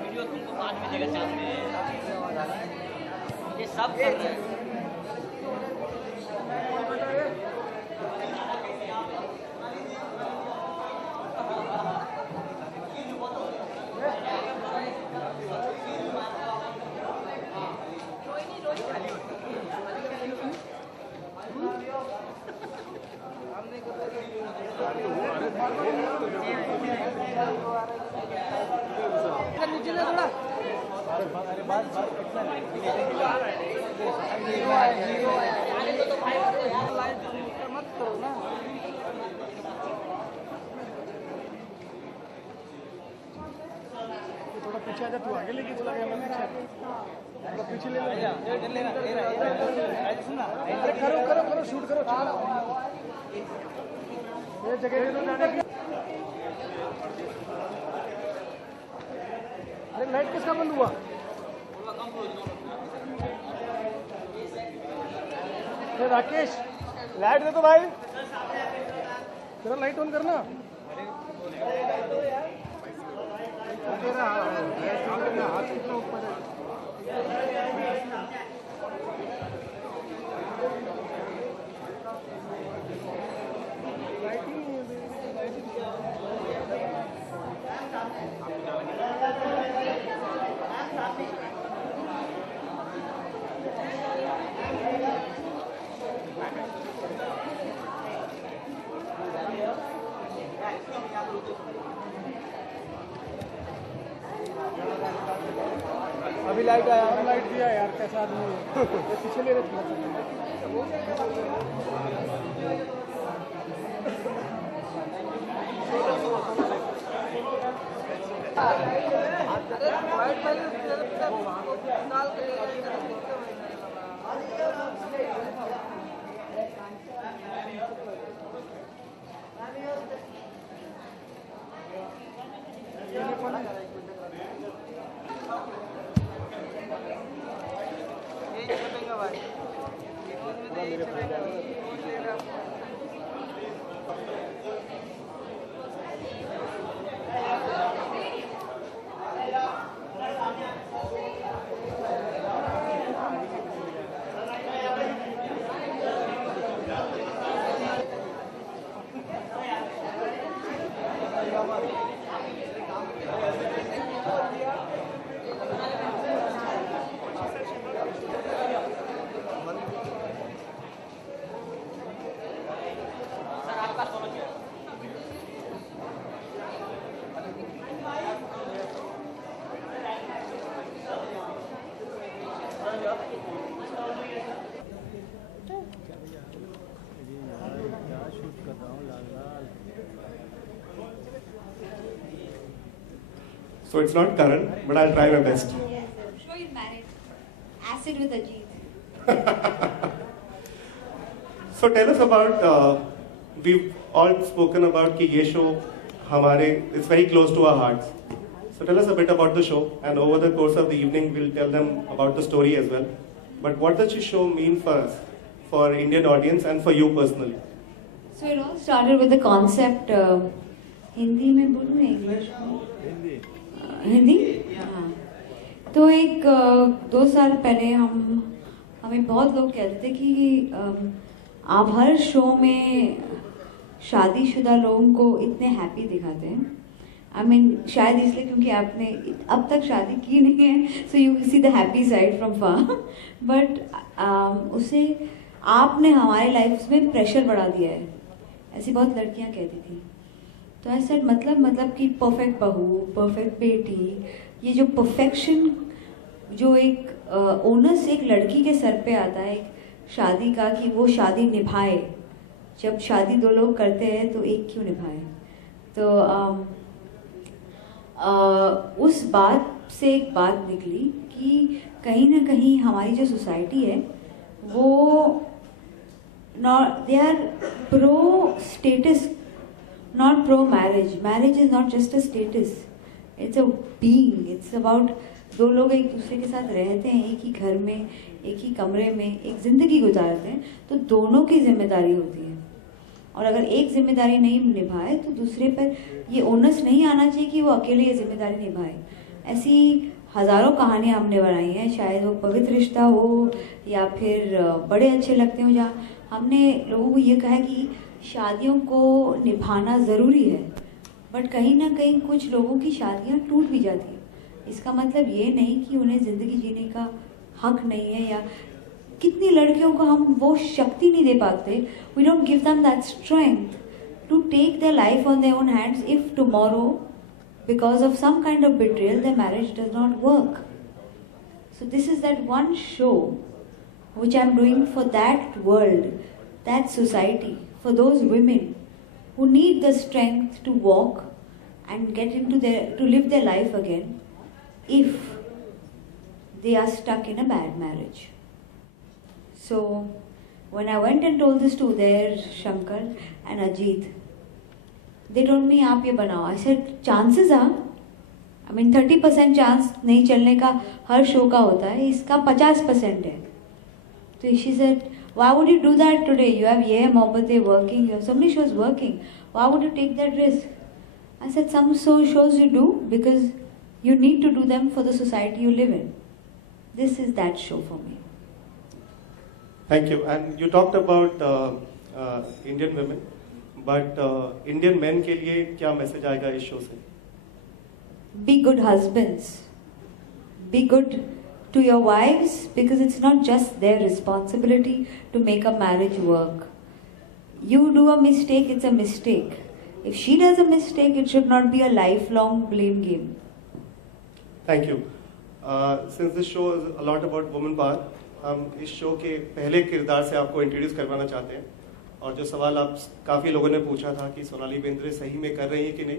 Video तुमको बाद में देगा चांद में ये सब कर रहे हैं। थोड़ा पीछे आजा, तू आगे लेके चला गया, मैं पीछे ले ले। अरे करो करो करो, शूट करो, चलो ये जगह दे दो जाने की। अरे लाइट किसका बंद हुआ? अरे राकेश, लाइट दे दो भाई, जरा लाइट ऑन करना। हाथ कितना ऊपर है? अभी लाइट आया, अभी लाइट दिया यार, कैसा आदमी है। पीछे ले रहे So it's not Karan, but I'll try my best. I'm sure you're married. Acid with Ajit. So tell us about, we've all spoken about कि ये show it's very close to our hearts. So tell us a bit about the show, and over the course of the evening we'll tell them about the story as well. But what does this show mean for us, for Indian audience and for you personally? So it all started with the concept, Hindi में बोलूँ या English में? हिंदी? हाँ। तो एक 2 साल पहले हमें बहुत लोग कहते थे कि आप हर शो में शादीशुदा लोगों को इतने हैप्पी दिखाते हैं। I mean, शायद इसलिए क्योंकि आपने अब तक शादी की नहीं है, so you see the happy side from far. But उसे आपने हमारे लाइफ में प्रेशर बढ़ा दिया है, ऐसी बहुत लड़कियां कहती थी। तो ऐसा मतलब कि परफेक्ट बहू, परफेक्ट बेटी, ये जो परफेक्शन जो एक ओनस एक लड़की के सर पे आता है एक शादी का, कि वो शादी निभाए। जब शादी 2 लोग करते हैं तो एक क्यों निभाए? तो उस बात से एक बात निकली कि कहीं ना कहीं हमारी जो सोसाइटी है वो they are pro status, not pro marriage. Marriage is not just a status, it's a being. It's about दो लोग एक दूसरे के साथ रहते हैं, एक ही घर में, एक ही कमरे में, एक ज़िंदगी गुजारते हैं, तो दोनों की जिम्मेदारी होती है। और अगर एक जिम्मेदारी नहीं निभाए तो दूसरे पर ये ओनस नहीं आना चाहिए कि वो अकेले ये जिम्मेदारी निभाए। ऐसी हज़ारों कहानियाँ हमने बनाई हैं, शायद वो पवित्र रिश्ता हो या फिर बड़े अच्छे लगते हो, जहाँ हमने लोगों को ये कहा है कि शादियों को निभाना ज़रूरी है, बट कहीं ना कहीं कुछ लोगों की शादियाँ टूट भी जाती हैं। इसका मतलब ये नहीं कि उन्हें ज़िंदगी जीने का हक नहीं है, या कितनी लड़कियों को हम वो शक्ति नहीं दे पाते, we don't give them that strength to take their life on their own hands if tomorrow because of some kind of betrayal their marriage does not work. So this is that one show which I'm doing for that world, that society, for those women who need the strength to walk and get into to live their life again if they are stuck in a bad marriage. So when I went and told this to Uday Shankar and Ajit, they told me आप ये बनाओ। I said chances are, I mean 30% chance नहीं चलने का हर show का होता है, इसका 50% है। तो she said, why would you do that today? You have ये है Mohabbatein working, you have so many shows working. Why would you take that risk? I said some shows you do because you need to do them for the society you live in. This is that show for me. Thank you. And you talked about Indian women. But Indian man के लिए क्या message आएगा इस show से? Be good husbands. Be good to your wives because it's not just their responsibility to make a marriage work. You do a mistake, it's a mistake. If she does a mistake, it should not be a lifelong blame game. Thank you. Since this show is a lot about women power, हम इस show के पहले किरदार से आपको introduce करवाना चाहते हैं। और जो सवाल आप काफ़ी लोगों ने पूछा था कि सोनाली बेंद्रे सही में कर रही है कि नहीं,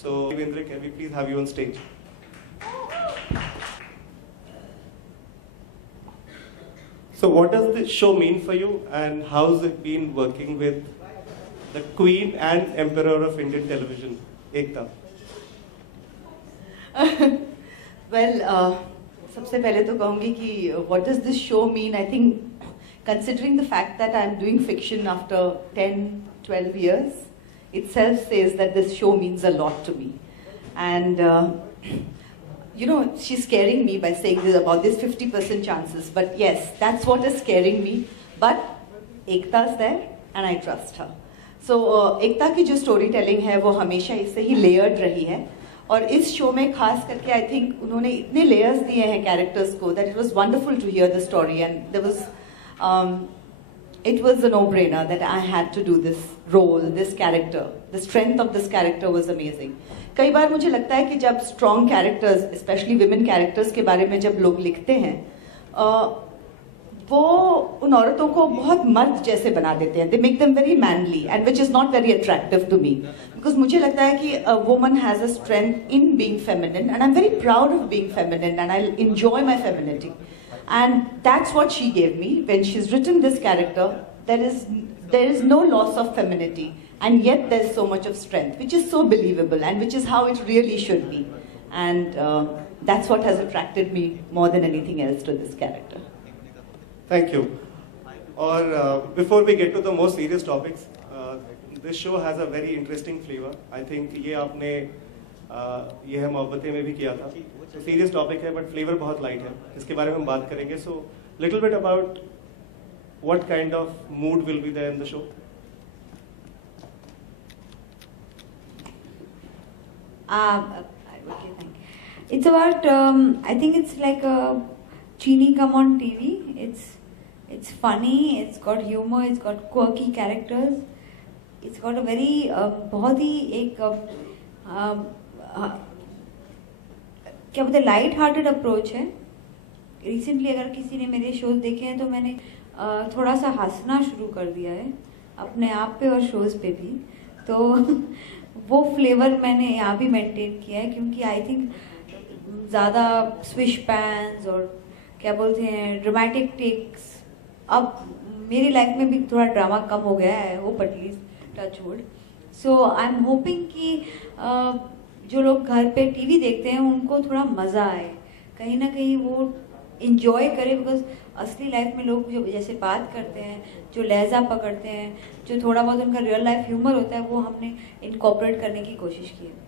so Bendre, can we please have you on stage? So what does this show mean for you and how has it been working with the queen and emperor of Indian television, Ekta? Well, सबसे पहले तो कहूँगी कि what does this show mean, I think considering the fact that I'm doing fiction after 10, 12 years, itself says that this show means a lot to me. And, you know, she's scaring me by saying this about this 50% chances. But yes, that's what is scaring me. But Ekta's there and I trust her. So, Ekta की जो story telling है वो हमेशा इससे ही layered रही है. और इस शो में खास करके आई थिंक उन्होंने इतने layers दिए हैं characters को that it was wonderful to hear the story. And there was it was a no-brainer that I had to do this role, this character. The strength of this character was amazing. कई बार मुझे लगता है कि जब strong characters, especially women characters के बारे में जब लोग लिखते हैं, वो उन औरतों को बहुत मर्द जैसे बना देते हैं. They make them very manly, and which is not very attractive to me. Because मुझे लगता है कि a woman has a strength in being feminine, and I'm very proud of being feminine, and I enjoy my femininity. And that's what she gave me when she's written this character. There is no loss of femininity, and yet there's so much of strength, which is so believable, and which is how it really should be. And that's what has attracted me more than anything else to this character. Thank you. और before we get to the more serious topics, this show has a very interesting flavor. I think ये आपने ये है मोहब्बतें में भी किया था. Serious topic है बट फ्लेवर बहुत लाइट है, इसके बारे में हम बात करेंगे. So little bit about what kind of mood will be there in the show. It's about I think it's like a Chini come on TV. It's funny, it's got humor, it's got quirky characters, it's got a very बहुत ही एक क्या बोलते light hearted approach है. Recently अगर किसी ने मेरे shows देखे हैं तो मैंने थोड़ा सा हंसना शुरू कर दिया है अपने आप पे और शोज पे भी. तो वो फ्लेवर मैंने यहाँ भी मेंटेन किया है, क्योंकि आई थिंक ज़्यादा स्विश पैन्स और क्या बोलते हैं ड्रामेटिक टेक्स अब मेरी लाइफ में भी थोड़ा ड्रामा कम हो गया है, hope at least, touch wood. So I am hoping कि जो लोग घर पे टीवी देखते हैं उनको थोड़ा मज़ा आए, कहीं ना कहीं वो इंजॉय करें, बिकॉज असली लाइफ में लोग जो जैसे बात करते हैं, जो लहजा पकड़ते हैं, जो थोड़ा बहुत उनका रियल लाइफ ह्यूमर होता है, वो हमने इनकॉर्पोरेट करने की कोशिश की है।